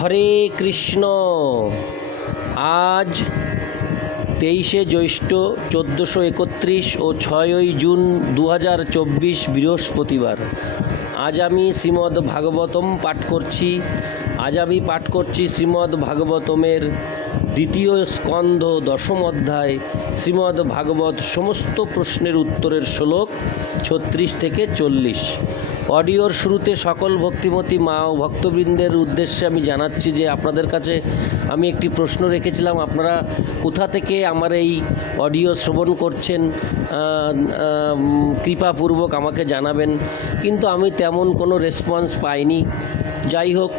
হরে কৃষ্ণ। আজ তেইশে জ্যৈষ্ঠ চোদ্দোশো একত্রিশ ও ছয়ই জুন দু হাজার চব্বিশ বৃহস্পতিবার। আজ আমি শ্রীমদ্ ভাগবতম পাঠ করছি। আজ আমি পাঠ করছি শ্রীমদ্ ভাগবতমের দ্বিতীয় স্কন্ধ দশম অধ্যায়, শ্রীমদ্ ভাগবত সমস্ত প্রশ্নের উত্তরের শ্লোক ছত্রিশ থেকে চল্লিশ। অডিওর শুরুতে সকল ভক্তিমতী মা ও ভক্তবৃন্দের উদ্দেশ্যে আমি জানাচ্ছি যে আপনাদের কাছে আমি একটি প্রশ্ন রেখেছিলাম, আপনারা কোথা থেকে আমার এই অডিও শ্রবণ করছেন কৃপাপূর্বক আমাকে জানাবেন। কিন্তু আমি তেমন কোনো রেসপন্স পাইনি। যাই হোক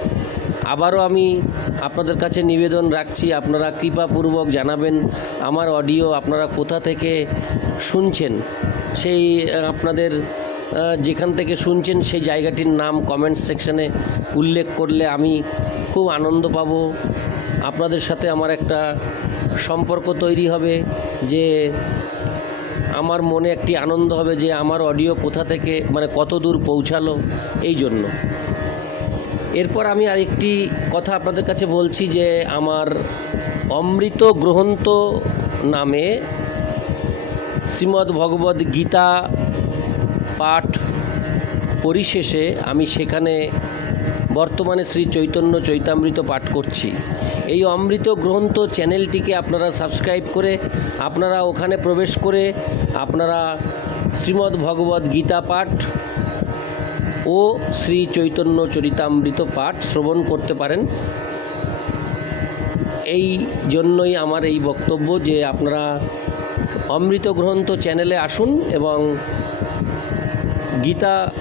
আবারও আমি আপনাদের কাছে নিবেদন রাখছি, আপনারা কৃপাপূর্বক জানাবেন আমার অডিও আপনারা কোথা থেকে শুনছেন। সেই, আপনাদের যেখান থেকে শুনছেন সেই জায়গাটির নাম কমেন্ট সেকশনে উল্লেখ করলে আমি খুব আনন্দ পাবো। আপনাদের সাথে আমার একটা সম্পর্ক তৈরি হবে যে আমার মনে একটি আনন্দ হবে যে আমার অডিও কোথা থেকে মানে কত দূর পৌঁছালো, এই জন্য। এরপর আমি আরেকটি কথা আপনাদের কাছে বলছি যে আমার অমৃত গ্রহন্ত নামে শ্রীমদ্ ভগবদ গীতা পাঠ পরিশেষে আমি সেখানে বর্তমানে শ্রী চৈতন্য চৈতামৃত পাঠ করছি। এই অমৃত গ্রন্থ চ্যানেলটিকে আপনারা সাবস্ক্রাইব করে, আপনারা ওখানে প্রবেশ করে আপনারা শ্রীমদ্ ভগবদ গীতা পাঠ ও শ্রী চৈতন্য চরিতামৃত পাঠ শ্রবণ করতে পারেন। এই জন্যই আমার এই বক্তব্য যে আপনারা অমৃত গ্রন্থ চ্যানেলে আসুন এবং গীতা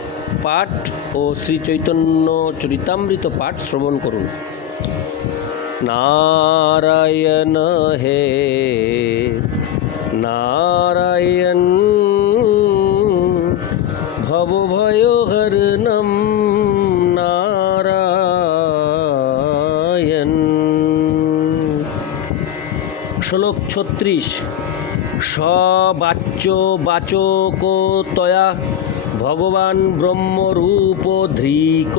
পাঠ ও শ্রী চৈতন্য চরিতামৃত পাঠ শ্রবণ করুন। নারায়ণ হে, নারায়ণ ভবভয়হরণম নারায়ণ ছত্রিশ। সবাচ্য বাচক তয়া ভগবান ব্রহ্মরূপ ধৃক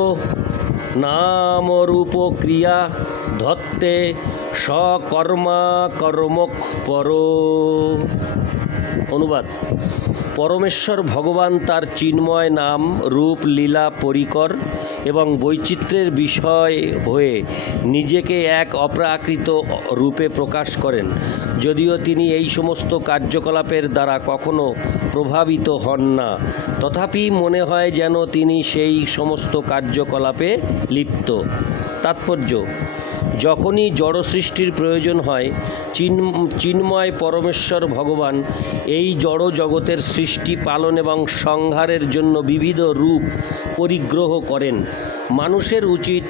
নামরূপ ক্রিয়া ধত্তে সকর্মা কর্মক পর। অনুবাদ। পরমেশ্বর ভগবান তার চিন্ময় নাম, রূপ, লীলা, পরিকর এবং বৈচিত্র্যের বিষয় হয়ে নিজেকে এক অপ্রাকৃত রূপে প্রকাশ করেন। যদিও তিনি এই সমস্ত কার্যকলাপের দ্বারা কখনো প্রভাবিত হন না। তথাপি মনে হয় যেন তিনি সেই সমস্ত কার্যকলাপে লিপ্ত। তাৎপর্য। যখনই জড় সৃষ্টির প্রয়োজন হয়, চিন, চিন্ময় পরমেশ্বর ভগবান এই জড় জগতের সৃষ্টি পালন এবং সংহারের জন্য বিবিধ রূপ পরিগ্রহ করেন। মানুষের উচিত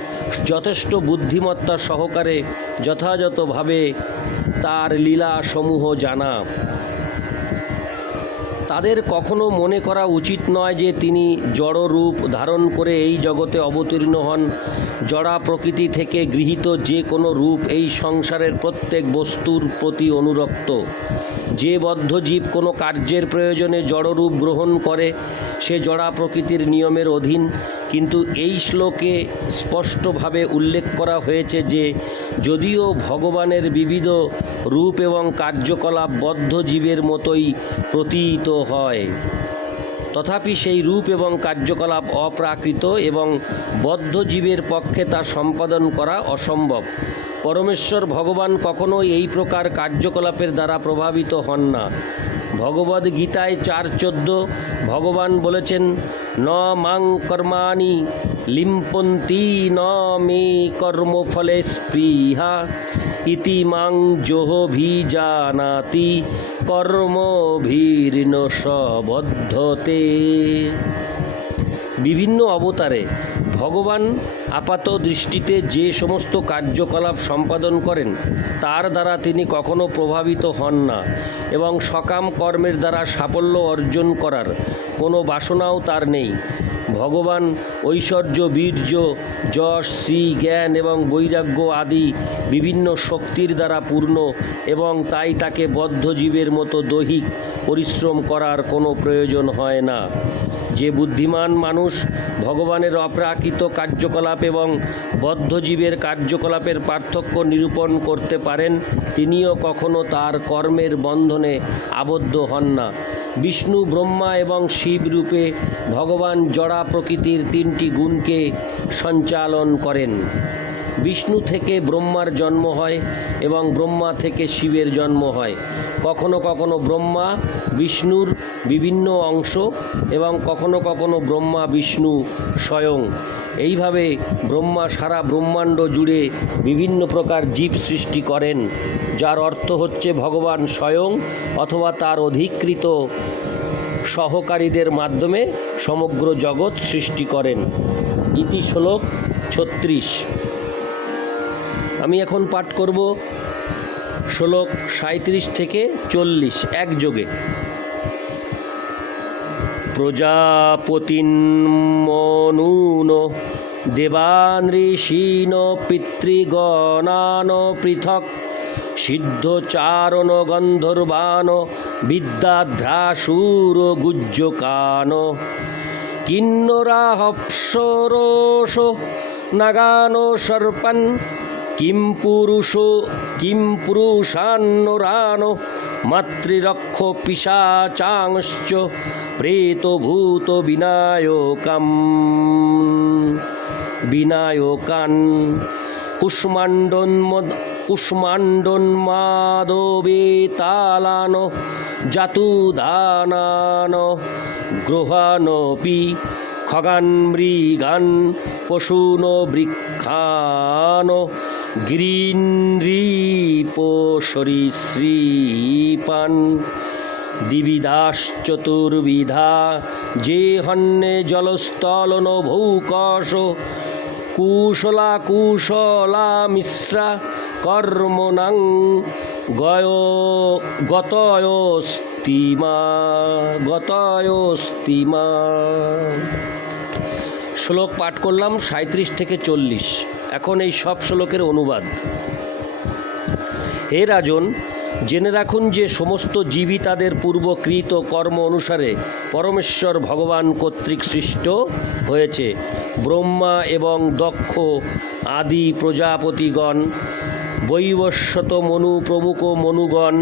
যথেষ্ট বুদ্ধিমত্তা সহকারে যথাযথভাবে তার লীলা সমূহ জানা। তাদের কখনো মনে করা উচিত নয় যে তিনি জড় রূপ ধারণ করে এই জগতে অবতীর্ণ হন। জড়া প্রকৃতি থেকে গৃহীত যে কোনো রূপ এই সংসারের প্রত্যেক বস্তুর প্রতি অনুরক্ত। যে বদ্ধ জীব কোনো কার্যের প্রয়োজনে জড়রূপ গ্রহণ করে, সে জড়া প্রকৃতির নিয়মের অধীন। কিন্তু এই শ্লোকে স্পষ্টভাবে উল্লেখ করা হয়েছে যে, যদিও ভগবানের বিবিধ রূপ এবং কার্যকলাপ বদ্ধ জীবের মতোই প্রতীত হয়। তথাপি সেই রূপ এবং কার্যকলাপ অপ্রাকৃত এবং বদ্ধ জীবের পক্ষে তা সম্পাদন করা অসম্ভব। পরমেশ্বর ভগবান কখনো এই প্রকার কার্যকলাপের দ্বারা প্রভাবিত হন না। ভগবদ গীতায় চার চোদ্দ ভগবান বলেছেন, ন মাং কর্মাণি লিম্পন্তি ন মে কর্মফলে স্পৃহা ইতি মাং জোহভিজানাতি কর্মভীর্ণ সবদ্ধতে। বিভিন্ন অবতারে ভগবান আপাত দৃষ্টিতে যে সমস্ত কার্যকলাপ সম্পাদন করেন, তার দ্বারা তিনি কখনো প্রভাবিত হন না এবং সকাম কর্মের দ্বারা সাফল্য অর্জন করার কোনো বাসনাও তার নেই। ভগবান ঐশ্বর্য, বীর্য, যশ, শ্রী জ্ঞান এবং বৈরাগ্য আদি বিভিন্ন শক্তির দ্বারা পূর্ণ এবং তাই তাকে বদ্ধজীবের মতো দৈহিক পরিশ্রম করার কোনো প্রয়োজন হয় না। যে বুদ্ধিমান মানুষ ভগবানের অপ্রাকৃত কার্যকলাপ এবং বদ্ধজীবের কার্যকলাপের পার্থক্য নিরূপণ করতে পারেন, তিনিও কখনো তার কর্মের বন্ধনে আবদ্ধ হন না। বিষ্ণু, ব্রহ্মা এবং শিব রূপে ভগবান জড়া প্রকৃতির তিনটি গুণকে সঞ্চালন করেন। বিষ্ণু থেকে ব্রহ্মার জন্ম হয় এবং ব্রহ্মা থেকে শিবের জন্ম হয়। কখনো কখনো ব্রহ্মা, বিষ্ণুর বিভিন্ন অংশ এবং কখনো কখনো ব্রহ্মা, বিষ্ণু স্বয়ং। এইভাবে ব্রহ্মা, সারা ব্রহ্মাণ্ড জুড়ে বিভিন্ন প্রকার জীব সৃষ্টি করেন, যার অর্থ হচ্ছে ভগবান স্বয়ং অথবা তার অধিকৃত সহকারীদের মাধ্যমে সমগ্র জগৎ সৃষ্টি করেন। ইতি শ্লোক ছত্রিশ। আমি এখন পাঠ করব শ্লোক সাঁত্রিশ থেকে চল্লিশ একযোগে প্রজাপতিন্মনুন দেবান ঋষীন পিতৃগণান পৃথক সিদ্ধচারণ গন্ধর্বান বিদ্যাধ্রাসুর গুজ্জকান কিন্নরাহপ্সরোষ নাগানো সর্পান কিম পুরুষ কিম পুরুষান্নরানো মাতৃরক্ষ পিশাচাংশ্চ প্রেতভূত বিনায়কাম। বিনায়কান কুষ্মাণ্ডন্মদ কুষ্মাণ্ডন্মাদবেতালান জাতুদানান গ্রহানপি খগান মৃগান, পশূন বৃক্ষান গিরিন্দ্রীপ সরীসৃপান। দিবিদাশ্চতুর্বিধা যে হন্যে জলস্থলন ভৌকশ কুশলা কুশলা মিশ্রা কর্মণাং গয়, গতয়স্তিমা গতয়স্তিমা। শ্লোক পাঠ করলাম সাঁত্রিশ থেকে চল্লিশ। এখন এই সব শ্লোকের অনুবাদ। হে রাজন, জেনে রাখুন যে সমস্ত জীবই তাদের পূর্বকৃত কর্ম অনুসারে পরমেশ্বর ভগবান কর্তৃক সৃষ্ট হয়েছে। ব্রহ্মা এবং দক্ষ আদি প্রজাপতিগণ বৈবস্বত মনু প্রমুখ মনুগণ,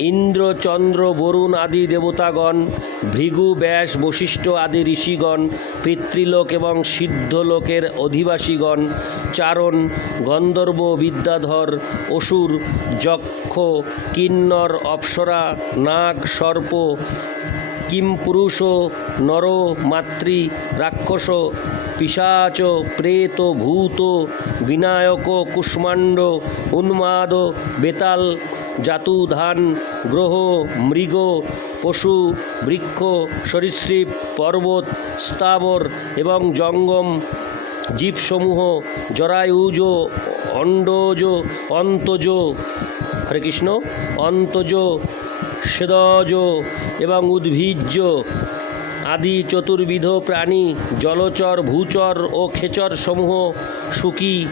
ইন্দ্র, চন্দ্র, বরুণ আদি দেবতাগণ, ভৃগু, ব্যাস, বশিষ্ঠ আদি ঋষিগণ, পিতৃলোক এবং সিদ্ধলোকের অধিবাসীগণ, চারণ, গন্ধর্ব, বিদ্যাধর, অসুর, যক্ষ, কিন্নর, অপ্সরা, নাগ, সর্প কিম পুরুষ নর মাতৃ রাক্ষস পিশাচ প্রেত ভূত বিনায়ক কুষ্মাণ্ড উন্মাদ বেতাল জাতুধান গ্রহ মৃগ পশু বৃক্ষ সরীসৃপ পর্বত স্থাবর এবং জঙ্গম জীবসমূহ জরায়ুজ অণ্ডজ অন্তজ হরে কৃষ্ণ অন্তজ সেদজ এবং উদ্ভিজ্জ আদি চতুর্বিধ প্রাণী, জলচর, ভূচর ও খেচর সমূহ সুখী,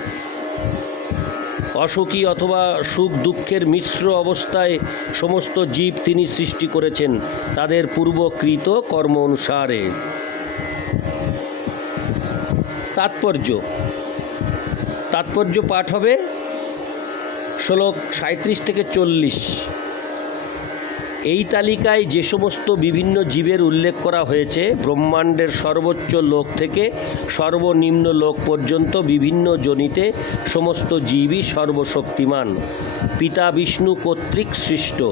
অসুখী অথবা সুখ দুঃখের মিশ্র অবস্থায় সমস্ত জীব তিনি সৃষ্টি করেছেন। তাদের পূর্বকৃত কর্ম অনুসারে। তাৎপর্য। তাৎপর্য পাঠ হবে শ্লোক সাঁত্রিশ থেকে চল্লিশ। এই তালিকায় যে সমস্ত বিভিন্ন জীবের উল্লেখ করা হয়েছে, ব্রহ্মাণ্ডের সর্বোচ্চ লোক থেকে সর্বনিম্ন লোক পর্যন্ত বিভিন্ন জনিতে সমস্ত জীবই সর্বশক্তিমান। পিতা বিষ্ণু কর্তৃক সৃষ্ট।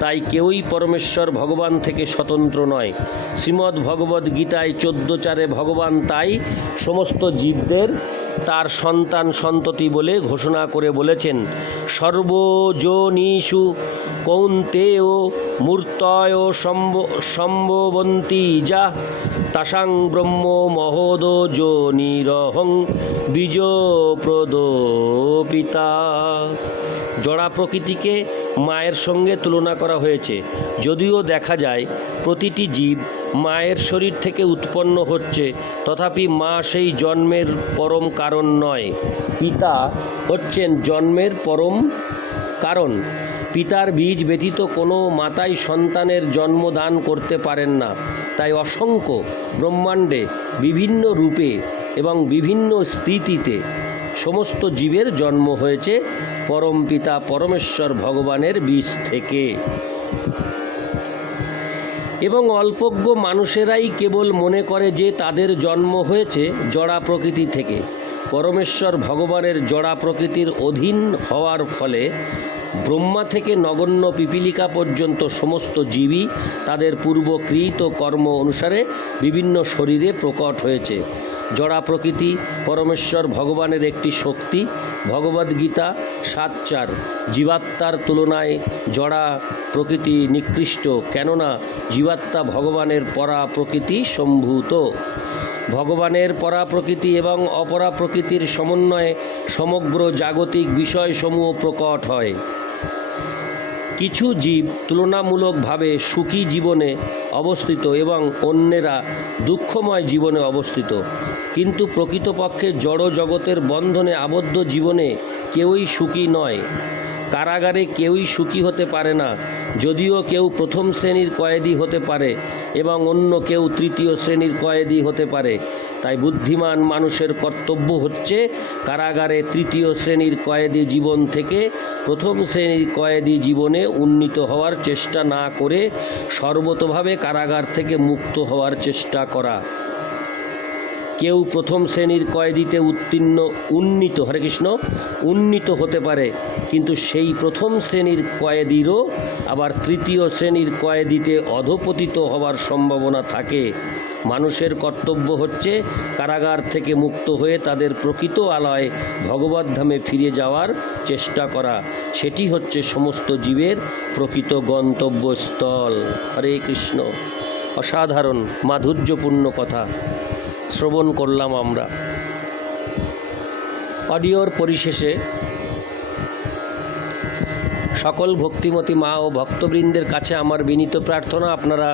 তাই কেউই পরমেশ্বর ভগবান থেকে স্বতন্ত্র নয়। শ্রীমদ্ ভগবদ্ গীতায় চোদ্দ চারে ভগবান তাই সমস্ত জীবদের তার সন্তান সন্ততি বলে ঘোষণা করে বলেছেন, সর্বজনীষু কৌন্তেয় মূর্তয় সম্ভ সম্ভবন্তী যা তাসাং ব্রহ্ম মহোদ জনিরহং বিজ প্রদ পিতা জড়া প্রকৃতিকে মায়ের সঙ্গে তুলনা করা হয়েছে। যদিও দেখা যায়, প্রতিটি জীব মায়ের শরীর থেকে উৎপন্ন হচ্ছে, তথাপি মা সেই জন্মের পরম কারণ নয়। পিতা হচ্ছেন জন্মের পরম কারণ। পিতার বীজ ব্যতীত কোনো মাতাই সন্তানের জন্ম দান করতে পারেন না। তাই অসংখ্য ব্রহ্মাণ্ডে বিভিন্ন রূপে এবং বিভিন্ন স্থিতিতে সমস্ত জীবের জন্ম হয়েছে পরম পিতা পরমেশ্বর ভগবানের বীজ থেকে। এবং অল্পজ্ঞ মানুষেরাই কেবল মনে করে যে তাদের জন্ম হয়েছে জড়া প্রকৃতি থেকে। পরমেশ্বর ভগবানের জড়া প্রকৃতির অধীন হওয়ার ফলে ব্রহ্মা থেকে নগণ্য পিপিলিকা পর্যন্ত সমস্ত জীবই তাদের পূর্বকৃত কর্ম অনুসারে বিভিন্ন শরীরে প্রকট হয়েছে। জড়া প্রকৃতি পরমেশ্বর ভগবানের একটি শক্তি, ভগবদ্গীতা সাত চার জীবাত্মার তুলনায় জড়া প্রকৃতি নিকৃষ্ট, কেননা জীবাত্মা ভগবানের পরা প্রকৃতি সম্ভূত। ভগবানের পরা প্রকৃতি এবং অপরা প্রকৃতির সমন্বয়ে সমগ্র জাগতিক বিষয়সমূহ প্রকট হয়। কিছু জীব তুলনামূলকভাবে সুখী জীবনে অবস্থিত এবং অন্যেরা দুঃখময় জীবনে অবস্থিত। কিন্তু প্রকৃতপক্ষে জড় জগতের বন্ধনে আবদ্ধ জীবনে কেউই সুখী নয়। কারাগারে কেউই সুখী হতে পারে না, যদিও কেউ প্রথম শ্রেণির কয়েদি হতে পারে এবং অন্য কেউ তৃতীয় শ্রেণির কয়েদি হতে পারে। তাই বুদ্ধিমান মানুষের কর্তব্য হচ্ছে কারাগারে তৃতীয় শ্রেণির কয়েদি জীবন থেকে প্রথম শ্রেণির কয়েদি জীবনে উন্নীত হওয়ার চেষ্টা না করে সর্বতোভাবে কারাগার থেকে মুক্ত হওয়ার চেষ্টা করা। কেউ প্রথম শ্রেণির কয়েদিতে উত্তীর্ণ, উন্নীত, হরে কৃষ্ণ, উন্নীত হতে পারে, কিন্তু সেই প্রথম শ্রেণির কয়েদিরও আবার তৃতীয় শ্রেণির কয়েদিতে অধপতিত হওয়ার সম্ভাবনা থাকে। মানুষের কর্তব্য হচ্ছে কারাগার থেকে মুক্ত হয়ে তাদের প্রকৃত আলয় ভগবদ্ধামে ফিরে যাওয়ার চেষ্টা করা। সেটি হচ্ছে সমস্ত জীবের প্রকৃত গন্তব্যস্থল। হরে কৃষ্ণ। অসাধারণ, মাধুর্যপূর্ণ কথা। শ্রবণ করলাম আমরা। অডিওর পরিশেষে সকল ভক্তিমতী মা ও ভক্তবৃন্দের কাছে আমার বিনীত প্রার্থনা, আপনারা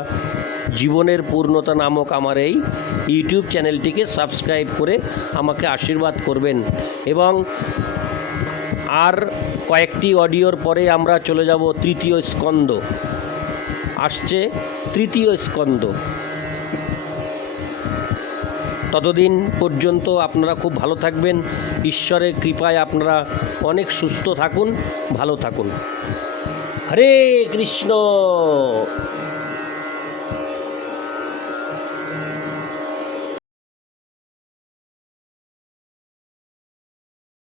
জীবনের পূর্ণতা নামক আমার এই ইউটিউব চ্যানেলটিকে সাবস্ক্রাইব করে আমাকে আশীর্বাদ করবেন এবং আর কয়েকটি অডিওর পরে আমরা চলে যাব তৃতীয় স্কন্দ। আসছে তৃতীয় স্কন্দ। ততদিন পর্যন্ত আপনারা খুব ভালো থাকবেন। ঈশ্বরের কৃপায় আপনারা অনেক সুস্থ থাকুন, ভালো থাকুন। হরে কৃষ্ণ!